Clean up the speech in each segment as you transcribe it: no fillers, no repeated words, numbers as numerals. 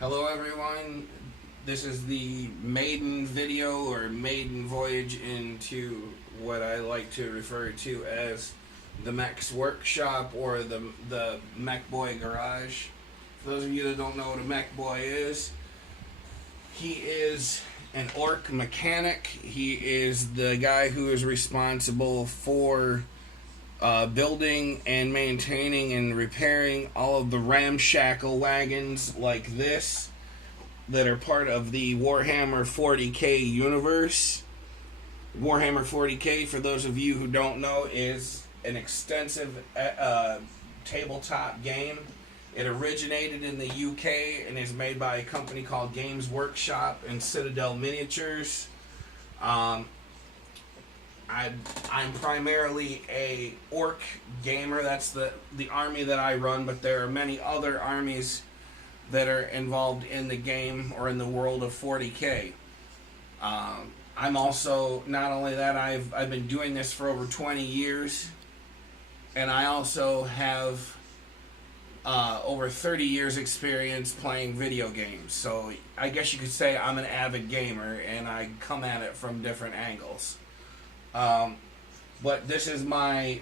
Hello everyone, this is the maiden video or maiden voyage into what I like to refer to as the Mech's Workshop or the Mech Boy Garage. For those of you that don't know what a Mech Boy is, he is an orc mechanic. He is the guy who is responsible for building and maintaining and repairing all of the ramshackle wagons like this that are part of the Warhammer 40k universe. Warhammer 40k, for those of you who don't know, is an extensive tabletop game. It originated in the UK and is made by a company called Games Workshop and Citadel Miniatures. I'm primarily a orc gamer. That's the army that I run, but there are many other armies that are involved in the game or in the world of 40k. I'm also, not only that, I've been doing this for over 20 years, and I also have over 30 years experience playing video games. So I guess you could say I'm an avid gamer, and I come at it from different angles. But this is my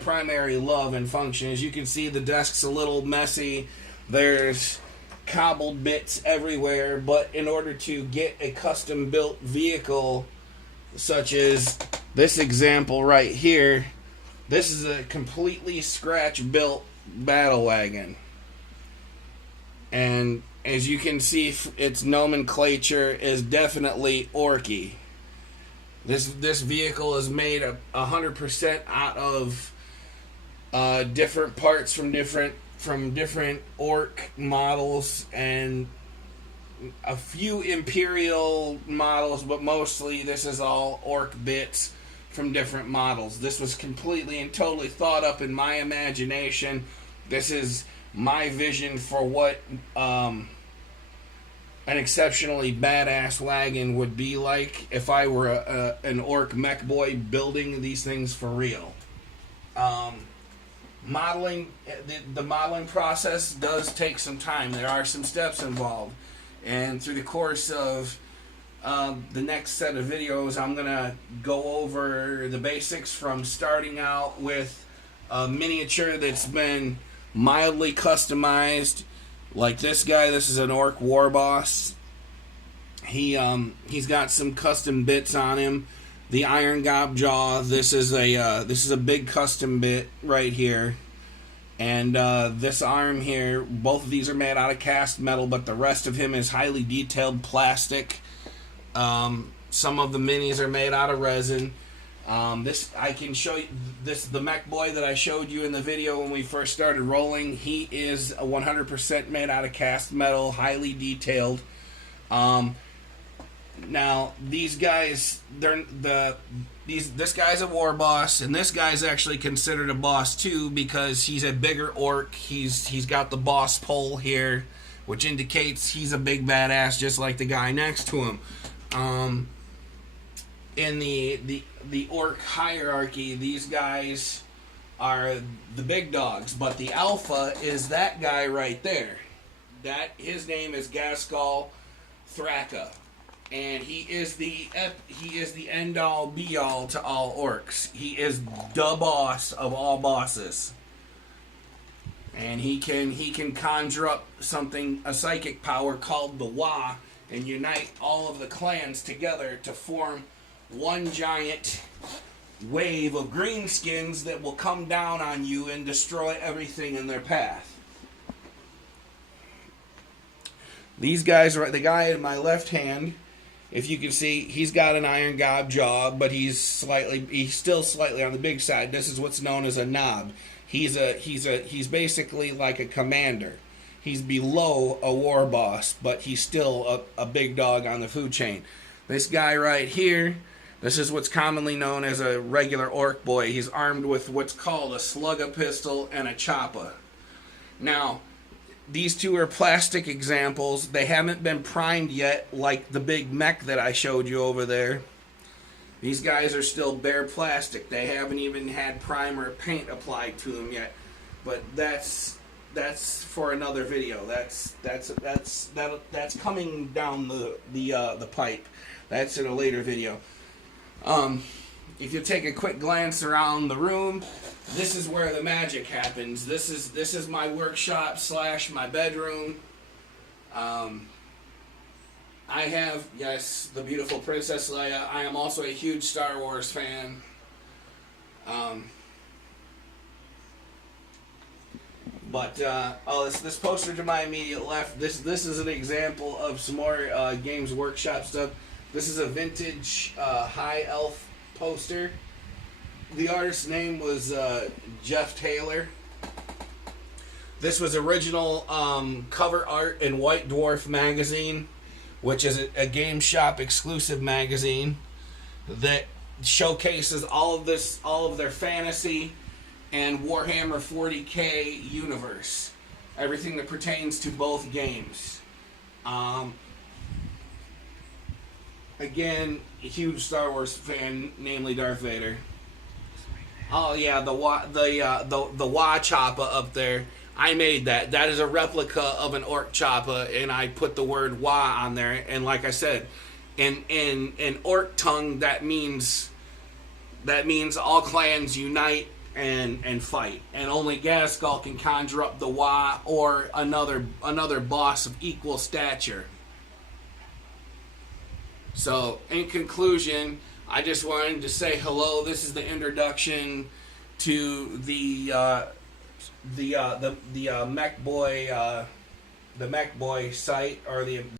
primary love and function. As you can see, the desk's a little messy. There's cobbled bits everywhere, but in order to get a custom built vehicle such as this example right here, this is a completely scratch built battle wagon. And as you can see, its nomenclature is definitely orky. This vehicle is made 100% out of different parts from different orc models and a few imperial models, but mostly this is all orc bits from different models. This was completely and totally thought up in my imagination. This is my vision for what an exceptionally badass wagon would be like if I were an orc mech boy building these things for real. Modeling, the modeling process does take some time. There are some steps involved, and through the course of the next set of videos, I'm gonna go over the basics from starting out with a miniature that's been mildly customized. Like this guy, this is an orc war boss. He's got some custom bits on him. The Iron Gob jaw. This is a big custom bit right here, and this arm here. Both of these are made out of cast metal, but the rest of him is highly detailed plastic. Some of the minis are made out of resin. This I can show you. This the Mech Boy that I showed you in the video when we first started rolling. He is 100% made out of cast metal, highly detailed. Now these guys, this guy's a war boss, and this guy's actually considered a boss too because he's a bigger orc. He's got the boss pole here, which indicates he's a big badass, just like the guy next to him. In the orc hierarchy, these guys are the big dogs, but the alpha is that guy right there. His name is Gaskell Thraka, and he is the end all be all to all orcs. He is the boss of all bosses, and he can conjure up a psychic power called the Wa, and unite all of the clans together to form one giant wave of greenskins that will come down on you and destroy everything in their path. These guys are the guy in my left hand. If you can see, he's got an Iron Gob jaw, but he's still slightly on the big side. This is what's known as a knob. He's basically like a commander. He's below a war boss, but he's still a big dog on the food chain. This guy right here, this is what's commonly known as a regular orc boy. He's armed with what's called a slugga pistol and a choppa. Now, these two are plastic examples. They haven't been primed yet like the big mech that I showed you over there. These guys are still bare plastic. They haven't even had primer paint applied to them yet. But that's that's for another video. That's coming down the pipe. That's in a later video. If you take a quick glance around the room, this is where the magic happens. This is my workshop / my bedroom. I have, yes, the beautiful Princess Leia. I am also a huge Star Wars fan. This poster to my immediate left, this is an example of some more Games Workshop stuff. This is a vintage High Elf poster. The artist's name was Jeff Taylor. This was original cover art in White Dwarf magazine, which is a Game Shop exclusive magazine that showcases all of their fantasy and Warhammer 40K universe. Everything that pertains to both games. Again, a huge Star Wars fan, namely Darth Vader. Oh yeah, the Wa Choppa up there. I made that. That is a replica of an Orc Choppa, and I put the word Wa on there. And like I said, in Orc tongue, that means all clans unite and fight, and only Ghazghkull can conjure up the Wa or another boss of equal stature. So, in conclusion, I just wanted to say hello. This is the introduction to the Mech Boy site, or the